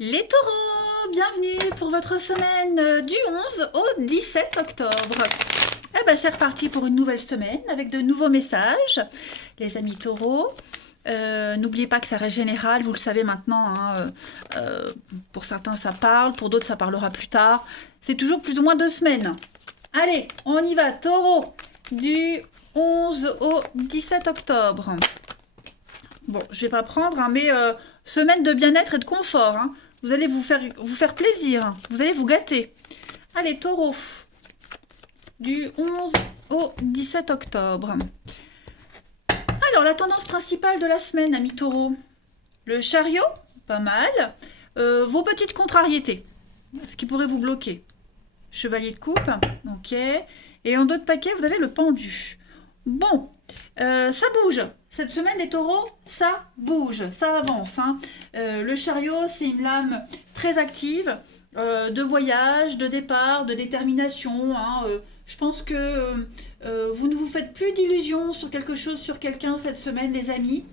Les taureaux, bienvenue pour votre semaine du 11 au 17 octobre. Eh ben, c'est reparti pour une nouvelle semaine avec de nouveaux messages. Les amis taureaux, n'oubliez pas que ça reste général, vous le savez maintenant. Pour certains ça parle, pour d'autres ça parlera plus tard. C'est toujours plus ou moins 2 semaines. Allez, on y va, taureau, du 11 au 17 octobre. Bon, je vais pas prendre, hein, mais semaine de bien-être et de confort. Hein. Vous allez vous faire plaisir. Hein. Vous allez vous gâter. Allez, taureau, du 11 au 17 octobre. Alors, la tendance principale de la semaine, amis taureau. Le chariot, pas mal. Vos petites contrariétés, ce qui pourrait vous bloquer. Chevalier de coupe, ok. Et en d'autres paquets, vous avez le pendu. Bon, ça bouge. Cette semaine, les taureaux, ça bouge, ça avance. Hein. Le chariot, c'est une lame très active, de voyage, de départ, de détermination. Hein. Je pense que vous ne vous faites plus d'illusions sur quelque chose, sur quelqu'un cette semaine, les amis.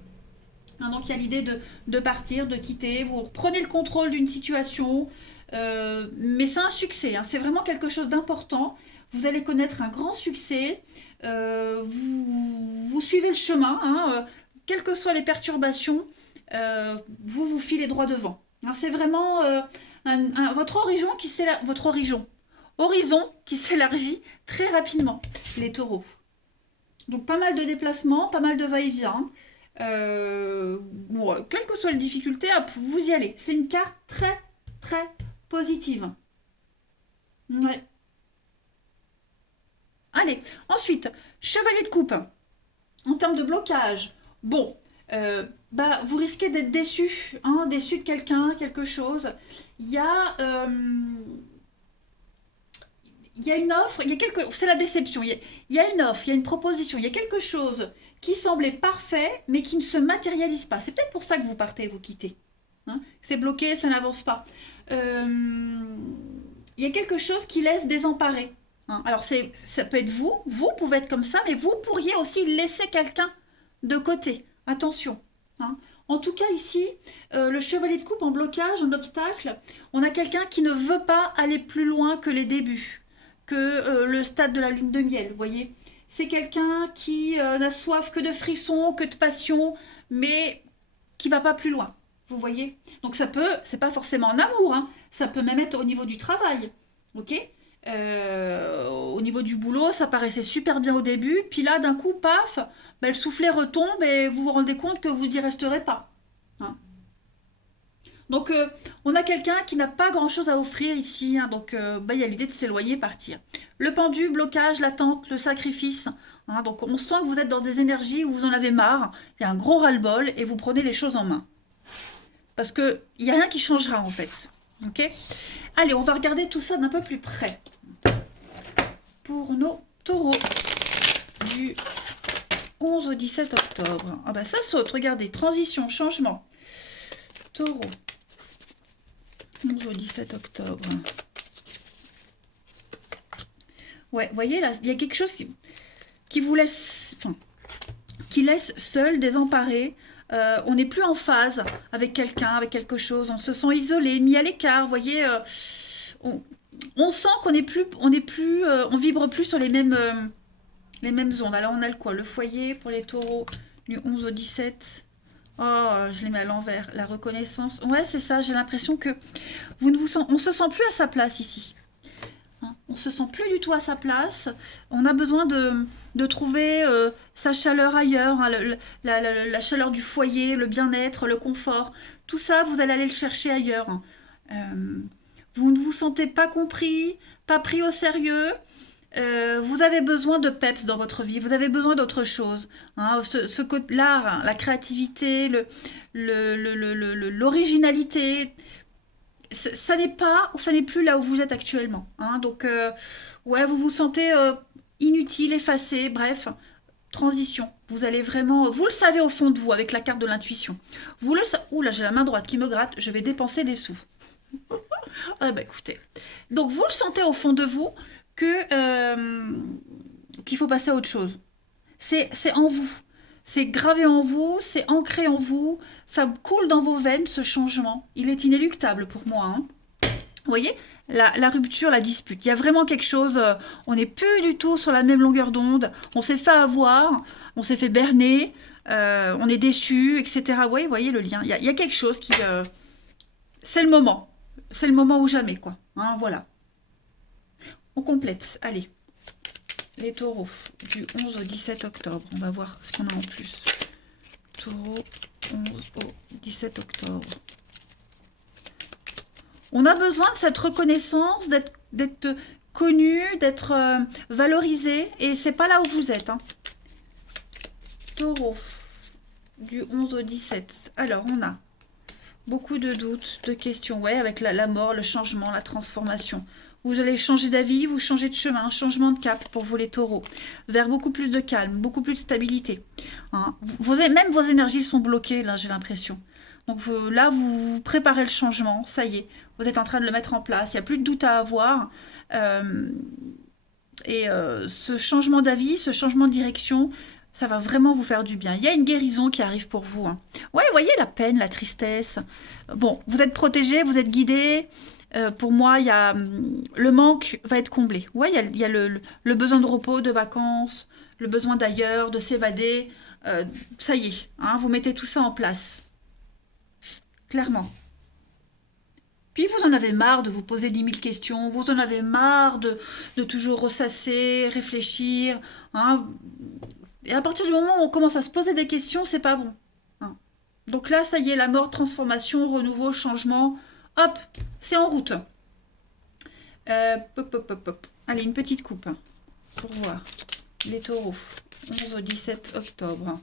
Hein, donc il y a l'idée de partir, de quitter. Vous prenez le contrôle d'une situation. Mais c'est un succès, hein. C'est vraiment quelque chose d'important. Vous allez connaître un grand succès. Vous suivez le chemin, hein, quelles que soient les perturbations, vous filez droit devant. Hein, c'est vraiment votre horizon qui s'élargit très rapidement, les taureaux. Donc pas mal de déplacements, pas mal de va-et-vient. Bon, quelles que soient les difficultés, hop, vous y allez. C'est une carte très très positive. Ouais. Allez, ensuite, chevalier de coupe. En termes de blocage, bon, vous risquez d'être déçu, hein, déçu de quelqu'un, quelque chose. Il y a, euh, il y a une offre, c'est la déception. Il y a une offre, il y a une proposition, il y a quelque chose qui semblait parfait, mais qui ne se matérialise pas. C'est peut-être pour ça que vous partez, vous quittez. Hein. C'est bloqué, ça n'avance pas. Il y a quelque chose qui laisse désemparé. Hein. Alors ça peut être vous pouvez être comme ça, mais vous pourriez aussi laisser quelqu'un de côté. Attention. Hein. En tout cas ici, le chevalier de coupe en blocage, en obstacle, on a quelqu'un qui ne veut pas aller plus loin que les débuts, que le stade de la lune de miel, vous voyez. C'est quelqu'un qui n'a soif que de frissons, que de passion, mais qui va pas plus loin. Vous voyez. Donc c'est pas forcément en amour, hein, ça peut même être au niveau du travail. Ok. Au niveau du boulot, ça paraissait super bien au début, puis là, d'un coup, paf, le soufflet retombe et vous vous rendez compte que vous n'y resterez pas. Hein. Donc, on a quelqu'un qui n'a pas grand-chose à offrir ici, hein, donc il y a l'idée de s'éloigner, partir. Le pendu, blocage, l'attente, le sacrifice. Hein, donc, on sent que vous êtes dans des énergies où vous en avez marre, il y a un gros ras-le-bol et vous prenez les choses en main. Parce qu'il n'y a rien qui changera en fait. Ok. Allez, on va regarder tout ça d'un peu plus près. Pour nos taureaux du 11 au 17 octobre. Ah bah ça saute, regardez, transition, changement. Taureau, 11 au 17 octobre. Ouais, vous voyez là, il y a quelque chose qui vous laisse, enfin, qui laisse seul, désemparé. On n'est plus en phase avec quelqu'un, avec quelque chose. On se sent isolé, mis à l'écart. Vous voyez, on sent on vibre plus sur les mêmes ondes. Alors on a le quoi? Le foyer pour les taureaux du 11 au 17. Oh, je les mets à l'envers. La reconnaissance. Ouais, c'est ça. J'ai l'impression que on se sent plus à sa place ici. Hein, on se sent plus du tout à sa place. On a besoin de trouver sa chaleur ailleurs, hein, la chaleur du foyer, le bien-être, le confort. Tout ça, vous allez aller le chercher ailleurs. Hein. Vous ne vous sentez pas compris, pas pris au sérieux. Vous avez besoin de peps dans votre vie, vous avez besoin d'autre chose. Hein, ce côté, l'art, hein, la créativité, l'originalité, ça n'est pas ou ça n'est plus là où vous êtes actuellement. Hein, donc, ouais, vous vous sentez inutile, effacé, bref, transition. Vous allez vraiment, vous le savez au fond de vous avec la carte de l'intuition. Vous le savez. Ouh là, j'ai la main droite qui me gratte, je vais dépenser des sous. Ah bah écoutez. Donc vous le sentez au fond de vous que qu'il faut passer à autre chose. C'est en vous. C'est gravé en vous, c'est ancré en vous, ça coule dans vos veines, ce changement. Il est inéluctable pour moi, hein. Vous voyez, la rupture, la dispute. Il y a vraiment quelque chose, on n'est plus du tout sur la même longueur d'onde, on s'est fait avoir, on s'est fait berner, on est déçu, etc. Ouais, vous voyez le lien. Il y a quelque chose qui... c'est le moment. C'est le moment ou jamais, quoi. Hein, voilà. On complète. Allez. Les taureaux du 11 au 17 octobre. On va voir ce qu'on a en plus. Taureau, 11 au 17 octobre. On a besoin de cette reconnaissance, d'être connu, d'être valorisé. Et c'est pas là où vous êtes. Hein. Taureau du 11 au 17. Alors, on a beaucoup de doutes, de questions. Ouais, avec la mort, le changement, la transformation. Vous allez changer d'avis, vous changez de chemin, changement de cap pour vous les taureaux. Vers beaucoup plus de calme, beaucoup plus de stabilité. Hein. Même vos énergies sont bloquées, là, j'ai l'impression. Donc là, vous préparez le changement, ça y est. Vous êtes en train de le mettre en place, il n'y a plus de doute à avoir. Ce changement d'avis, ce changement de direction, ça va vraiment vous faire du bien. Il y a une guérison qui arrive pour vous. Hein. Ouais, vous voyez la peine, la tristesse. Bon, vous êtes protégé, vous êtes guidé. Pour moi, il y a, le manque va être comblé. Ouais, il y a le besoin de repos, de vacances, le besoin d'ailleurs, de s'évader. Ça y est, hein, vous mettez tout ça en place. Clairement. Puis vous en avez marre de vous poser 10 000 questions, vous en avez marre de toujours ressasser, réfléchir. Hein. Et à partir du moment où on commence à se poser des questions, c'est pas bon. Hein. Donc là, ça y est, la mort, transformation, renouveau, changement, hop, c'est en route. Allez, une petite coupe hein, pour voir. Les taureaux, 11 au 17 octobre.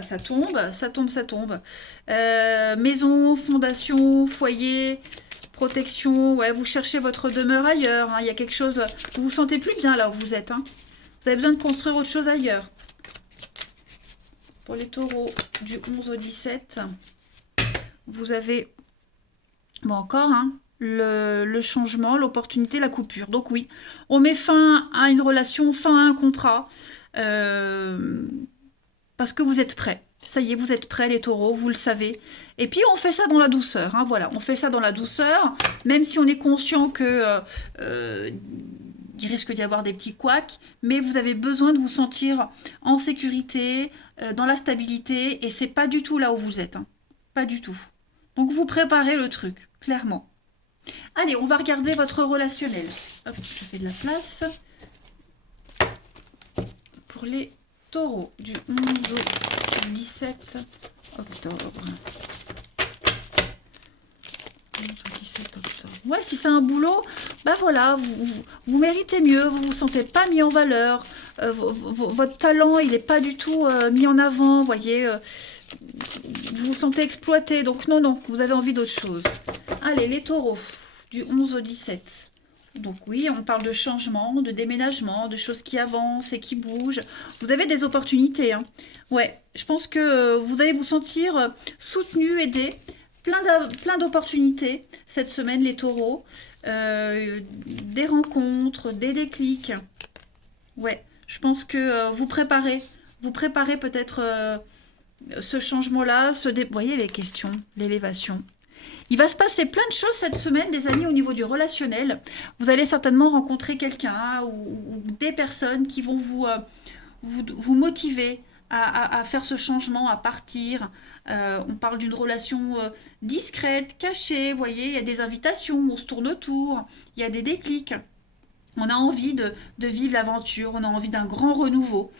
Ça tombe, ça tombe, ça tombe. Maison, fondation, foyer, protection. Ouais, vous cherchez votre demeure ailleurs. Hein. Il y a quelque chose... Vous vous sentez plus bien là où vous êtes. Hein. Vous avez besoin de construire autre chose ailleurs. Pour les taureaux du 11 au 17, vous avez... Bon, encore, hein, le changement, l'opportunité, la coupure. Donc oui, on met fin à une relation, fin à un contrat. Parce que vous êtes prêts. Ça y est, vous êtes prêts les taureaux, vous le savez. Et puis on fait ça dans la douceur, hein, voilà. On fait ça dans la douceur, même si on est conscient que il risque d'y avoir des petits couacs, mais vous avez besoin de vous sentir en sécurité, dans la stabilité, et c'est pas du tout là où vous êtes. Hein. Pas du tout. Donc vous préparez le truc, clairement. Allez, on va regarder votre relationnel. Hop, je fais de la place. Pour les taureaux du 11 au 17 octobre. 11 au 17 octobre. Ouais, si c'est un boulot, bah voilà, vous méritez mieux, vous vous sentez pas mis en valeur, votre talent, il n'est pas du tout mis en avant, vous voyez, vous vous sentez exploité, donc non, vous avez envie d'autre chose. Allez, les taureaux, du 11 au 17. Donc oui, on parle de changement, de déménagement, de choses qui avancent et qui bougent. Vous avez des opportunités. Hein. Ouais, je pense que vous allez vous sentir soutenu, aidé. Plein d'opportunités cette semaine, les taureaux. Des rencontres, des déclics. Ouais, je pense que vous préparez peut-être ce changement-là. Vous voyez les questions, l'élévation. Il va se passer plein de choses cette semaine, les amis, au niveau du relationnel. Vous allez certainement rencontrer quelqu'un ou des personnes qui vont vous motiver à faire ce changement, à partir. On parle d'une relation discrète, cachée, vous voyez, il y a des invitations, on se tourne autour, il y a des déclics. On a envie de vivre l'aventure, on a envie d'un grand renouveau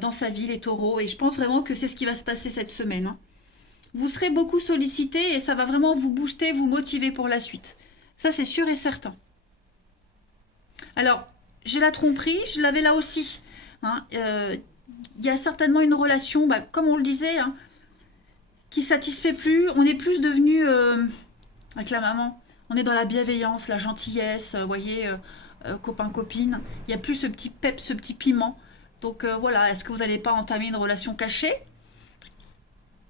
dans sa vie, les taureaux. Et je pense vraiment que c'est ce qui va se passer cette semaine. Hein. Vous serez beaucoup sollicité et ça va vraiment vous booster, vous motiver pour la suite. Ça, c'est sûr et certain. Alors, j'ai la tromperie, je l'avais là aussi. Hein, y a certainement une relation, bah, comme on le disait, hein, qui ne satisfait plus. On est plus devenu, avec la maman, on est dans la bienveillance, la gentillesse, vous voyez, copain-copine. Il n'y a plus ce petit pep, ce petit piment. Donc voilà, est-ce que vous n'allez pas entamer une relation cachée,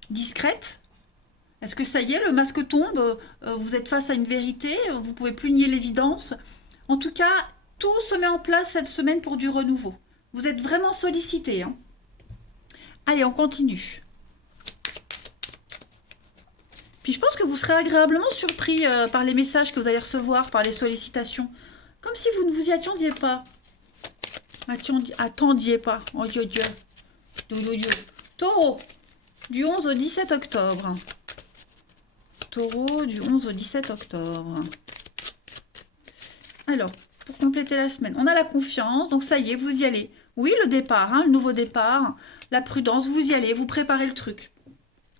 discrète? Est-ce que ça y est, le masque tombe, vous êtes face à une vérité, vous ne pouvez plus nier l'évidence? En tout cas, tout se met en place cette semaine pour du renouveau. Vous êtes vraiment sollicité. Hein. Allez, on continue. Puis je pense que vous serez agréablement surpris par les messages que vous allez recevoir, par les sollicitations. Comme si vous ne vous y attendiez pas. Attendiez pas. Oh Dieu Dieu. Taureau, du 11 au 17 octobre. Taureau, du 11 au 17 octobre. Alors, pour compléter la semaine, on a la confiance, donc ça y est, vous y allez. Oui, le départ, hein, le nouveau départ, la prudence, vous y allez, vous préparez le truc.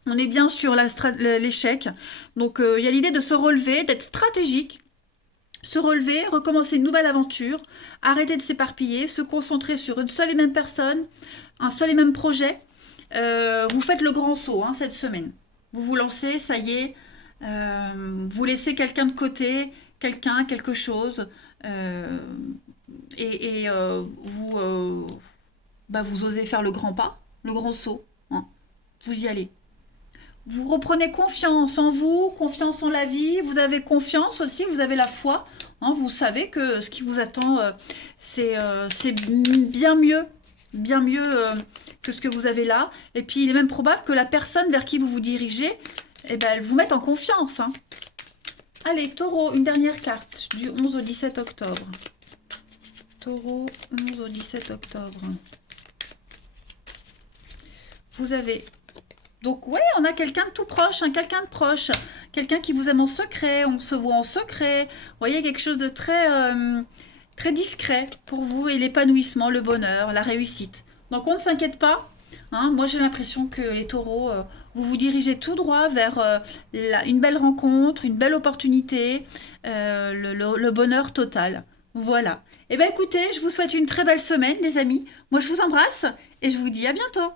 On est bien sur l'échec, donc il y a l'idée de se relever, d'être stratégique, se relever, recommencer une nouvelle aventure, arrêter de s'éparpiller, se concentrer sur une seule et même personne, un seul et même projet. Vous faites le grand saut hein, cette semaine. Vous vous lancez, ça y est, vous laissez quelqu'un de côté, quelqu'un, quelque chose, vous osez faire le grand pas, le grand saut, hein. Vous y allez. Vous reprenez confiance en vous, confiance en la vie, vous avez confiance aussi, vous avez la foi, hein, vous savez que ce qui vous attend, c'est bien mieux que ce que vous avez là. Et puis il est même probable que la personne vers qui vous vous dirigez, elle vous mette en confiance, hein. Allez, Taureau, une dernière carte, du 11 au 17 octobre. Taureau, 11 au 17 octobre. Vous avez... Donc, ouais, on a quelqu'un de tout proche, hein, quelqu'un de proche. Quelqu'un qui vous aime en secret, on se voit en secret. Vous voyez, quelque chose de très discret pour vous et l'épanouissement, le bonheur, la réussite. Donc, on ne s'inquiète pas. Hein, moi, j'ai l'impression que les taureaux, vous vous dirigez tout droit vers une belle rencontre, une belle opportunité, le bonheur total. Voilà. Eh bien, écoutez, je vous souhaite une très belle semaine, les amis. Moi, je vous embrasse et je vous dis à bientôt.